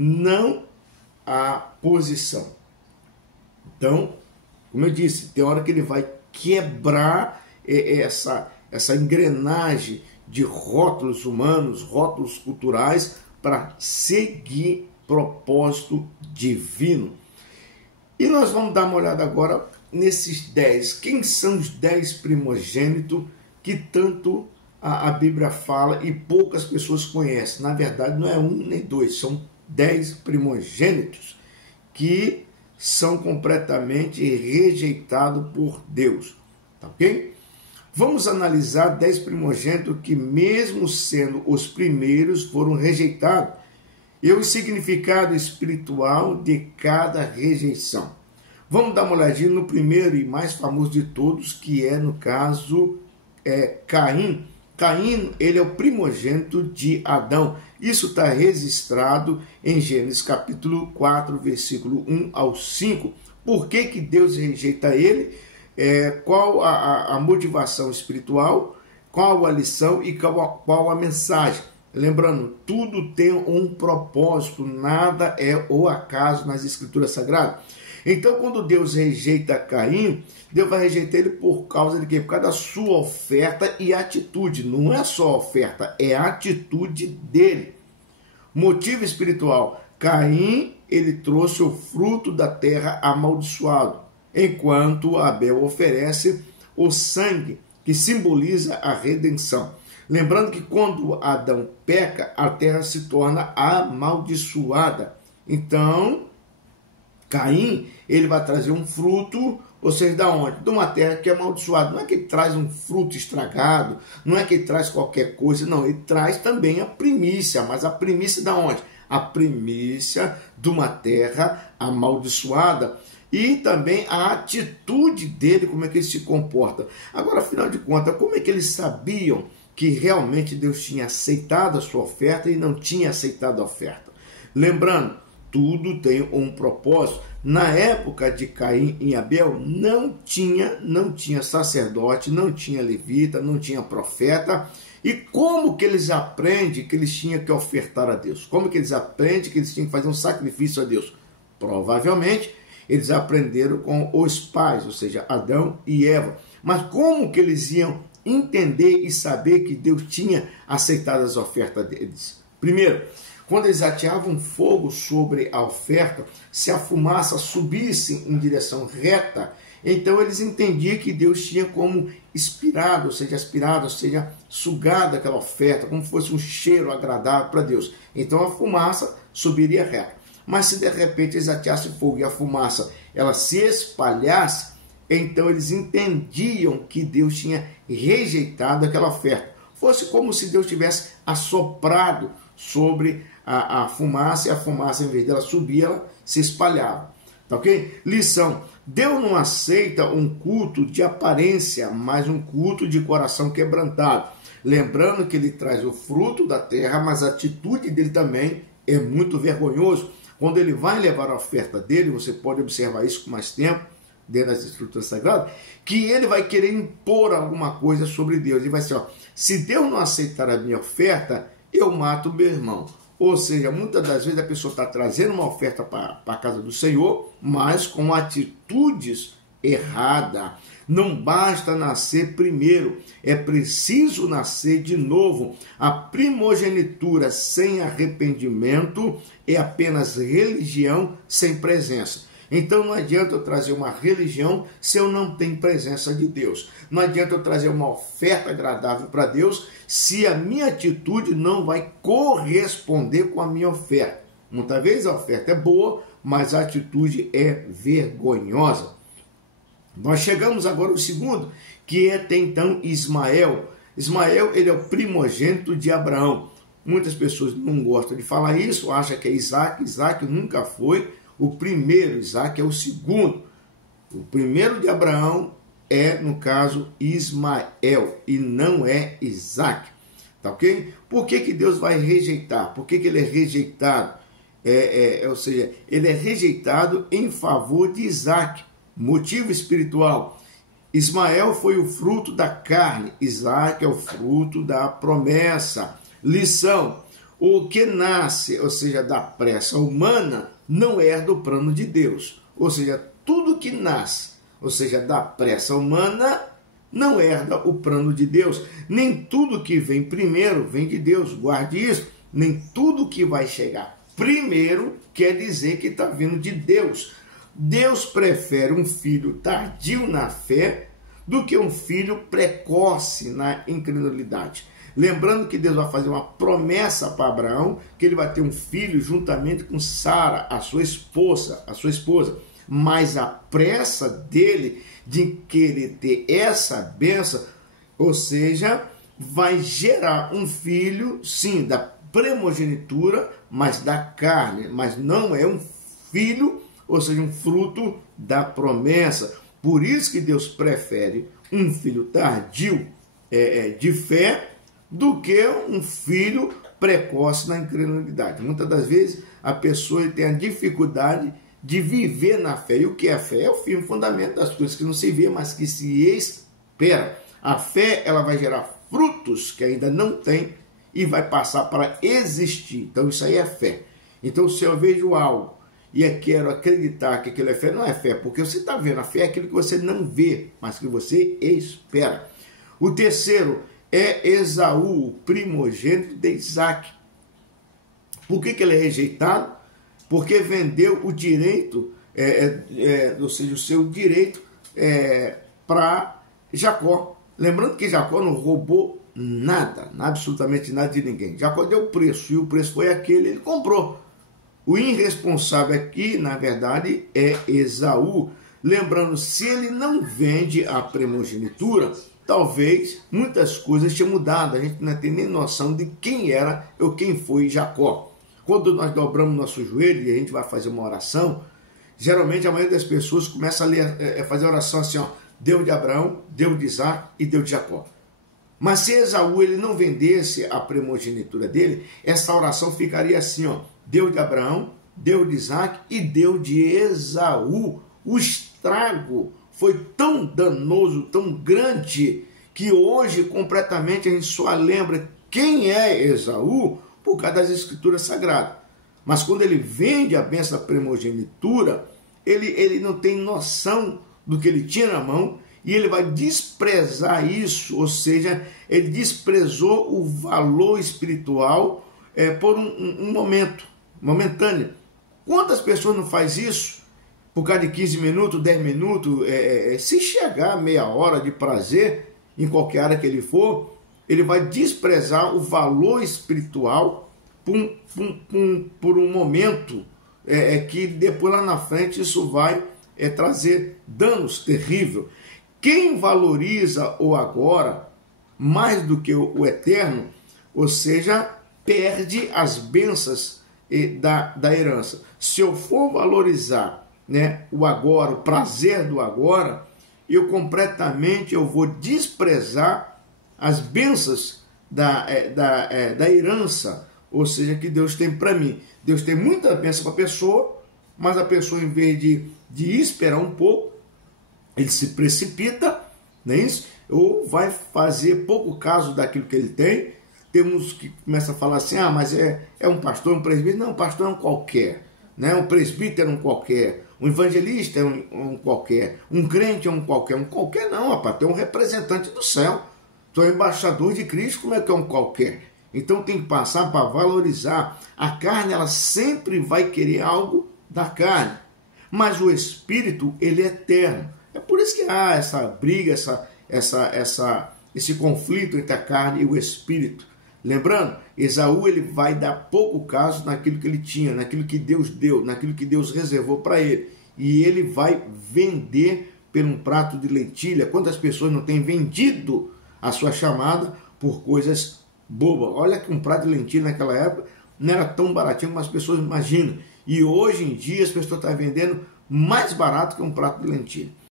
não a posição. Então, como eu disse, tem hora que ele vai quebrar essa engrenagem de rótulos humanos, rótulos culturais, para seguir propósito divino. E nós vamos dar uma olhada agora nesses 10. Quem são os 10 primogênitos que tanto a Bíblia fala e poucas pessoas conhecem? Na verdade, não é um nem dois, são 10 primogênitos que são completamente rejeitados por Deus. Tá ok? Vamos analisar 10 primogênitos que, mesmo sendo os primeiros, foram rejeitados e o significado espiritual de cada rejeição. Vamos dar uma olhadinha no primeiro e mais famoso de todos, que é, no caso, Caim. Caim, ele é o primogênito de Adão. Isso está registrado em Gênesis capítulo 4, versículo 1 ao 5. Por que Deus rejeita ele? Qual a motivação espiritual, qual a lição e qual a mensagem. Lembrando, tudo tem um propósito, nada é o acaso nas Escrituras Sagradas. Então, quando Deus rejeita Caim, Deus vai rejeitar ele por causa de quê? Por causa da sua oferta e atitude. Não é só a oferta, é a atitude dele. Motivo espiritual. Caim, ele trouxe o fruto da terra amaldiçoado, enquanto Abel oferece o sangue, que simboliza a redenção. Lembrando que quando Adão peca, a terra se torna amaldiçoada. Então, Caim, ele vai trazer um fruto, ou seja, da onde? De uma terra que é amaldiçoada. Não é que ele traz um fruto estragado, não é que ele traz qualquer coisa, não. Ele traz também a primícia, mas a primícia da onde? A primícia de uma terra amaldiçoada. E também a atitude dele, como é que ele se comporta. Agora, afinal de contas, como é que eles sabiam que realmente Deus tinha aceitado a sua oferta e não tinha aceitado a oferta? Lembrando, tudo tem um propósito. Na época de Caim e Abel, não tinha sacerdote, não tinha levita, não tinha profeta. E como que eles aprendem que eles tinham que ofertar a Deus? Como que eles aprendem que eles tinham que fazer um sacrifício a Deus? Provavelmente, eles aprenderam com os pais, ou seja, Adão e Eva. Mas como que eles iam entender e saber que Deus tinha aceitado as ofertas deles? Primeiro, quando eles ateavam fogo sobre a oferta, se a fumaça subisse em direção reta, então eles entendiam que Deus tinha como aspirado, ou seja, sugado aquela oferta, como fosse um cheiro agradável para Deus. Então a fumaça subiria reta. Mas se de repente eles ateassem fogo e a fumaça ela se espalhasse, então eles entendiam que Deus tinha rejeitado aquela oferta. Fosse como se Deus tivesse assoprado sobre a fumaça, e a fumaça, em vez dela subir, ela se espalhava. Tá ok? Lição: Deus não aceita um culto de aparência, mas um culto de coração quebrantado. Lembrando que ele traz o fruto da terra, mas a atitude dele também é muito vergonhoso. Quando ele vai levar a oferta dele, você pode observar isso com mais tempo, dentro das Escrituras Sagradas, que ele vai querer impor alguma coisa sobre Deus. Ele vai dizer, se Deus não aceitar a minha oferta, eu mato o meu irmão. Ou seja, muitas das vezes a pessoa está trazendo uma oferta para a casa do Senhor, mas com atitudes erradas. Não basta nascer primeiro, é preciso nascer de novo. A primogenitura sem arrependimento é apenas religião sem presença. Então não adianta eu trazer uma religião se eu não tenho presença de Deus. Não adianta eu trazer uma oferta agradável para Deus se a minha atitude não vai corresponder com a minha oferta. Muitas vezes a oferta é boa, mas a atitude é vergonhosa. Nós chegamos agora ao segundo, que é até então Ismael. Ismael, ele é o primogênito de Abraão. Muitas pessoas não gostam de falar isso, acham que é Isaac. Isaac nunca foi o primeiro, Isaac é o segundo. O primeiro de Abraão é, no caso, Ismael, e não é Isaac. Tá ok? Por que Deus vai rejeitar? Por que ele é rejeitado? Ou seja, ele é rejeitado em favor de Isaac. Motivo espiritual: Ismael foi o fruto da carne, Isaac é o fruto da promessa. Lição: O que nasce, ou seja, da pressa humana, não herda o plano de Deus. Ou seja, tudo que nasce, ou seja, da pressa humana, não herda o plano de Deus. Nem tudo que vem primeiro vem de Deus. Guarde isso. Nem tudo que vai chegar primeiro quer dizer que está vindo de Deus. Deus prefere um filho tardio na fé do que um filho precoce na incredulidade. Lembrando que Deus vai fazer uma promessa para Abraão, que ele vai ter um filho juntamente com Sara, a sua esposa. Mas a pressa dele de querer ter essa bênção, ou seja, vai gerar um filho, sim, da primogenitura, mas da carne, mas não é um filho, ou seja, um fruto da promessa. Por isso que Deus prefere um filho tardio de fé do que um filho precoce na incredulidade. Muitas das vezes a pessoa tem a dificuldade de viver na fé. E o que é a fé? É o firme fundamento das coisas que não se vê, mas que se espera. A fé, ela vai gerar frutos que ainda não tem e vai passar para existir. Então isso aí é fé. Então se eu vejo algo e eu quero acreditar que aquilo é fé, não é fé, porque você está vendo. A fé é aquilo que você não vê, mas que você espera. O terceiro é Esaú, o primogênito de Isaac. Por que ele é rejeitado? Porque vendeu o direito, ou seja, o seu direito para Jacó. Lembrando que Jacó não roubou nada, absolutamente nada de ninguém. Jacó deu o preço, e o preço foi aquele, ele comprou. O irresponsável aqui, na verdade, é Esaú. Lembrando, se ele não vende a primogenitura, talvez muitas coisas tenham mudado. A gente não tem nem noção de quem era ou quem foi Jacó. Quando nós dobramos nosso joelho e a gente vai fazer uma oração, geralmente a maioria das pessoas começa a fazer a oração assim, ó, Deus de Abraão, Deus de Isaac e Deus de Jacó. Mas se Esaú ele não vendesse a primogenitura dele, essa oração ficaria assim, ó, Deus de Abraão, Deus de Isaac e Deus de Esaú. O estrago foi tão danoso, tão grande, que hoje completamente a gente só lembra quem é Esaú por causa das escrituras sagradas. Mas quando ele vende a bênção da primogenitura, ele não tem noção do que ele tinha na mão e ele vai desprezar isso, ou seja, ele desprezou o valor espiritual por um momento, momentâneo. Quantas pessoas não faz isso? Por causa de 15 minutos, 10 minutos, se chegar a meia hora de prazer, em qualquer área que ele for, ele vai desprezar o valor espiritual por um momento que depois lá na frente isso vai trazer danos terríveis. Quem valoriza o agora mais do que o eterno, ou seja, perde as bênçãos da herança. Se eu for valorizar, né, o agora, o prazer do agora, eu vou desprezar as bênçãos da herança, ou seja, que Deus tem para mim. Deus tem muita bênção para a pessoa, mas a pessoa, em vez de esperar um pouco, ele se precipita, não é isso? Ou vai fazer pouco caso daquilo que ele tem. Temos que começam a falar assim, mas é um pastor, um presbítero. Não, um pastor é um qualquer, né? Um presbítero é um qualquer, um evangelista é um qualquer, um crente é um qualquer não, rapaz, tu é um representante do céu, tu é embaixador de Cristo, como é que é um qualquer? Então tem que passar para valorizar. A carne, ela sempre vai querer algo da carne, mas o Espírito, ele é eterno. É por isso que há essa briga, esse conflito entre a carne e o Espírito. Lembrando, Esaú ele vai dar pouco caso naquilo que ele tinha, naquilo que Deus deu, naquilo que Deus reservou para ele. E ele vai vender por um prato de lentilha. Quantas pessoas não têm vendido a sua chamada por coisas bobas? Olha que um prato de lentilha naquela época não era tão baratinho como as pessoas imaginam. E hoje em dia as pessoas estão vendendo mais barato que um prato de lentilha.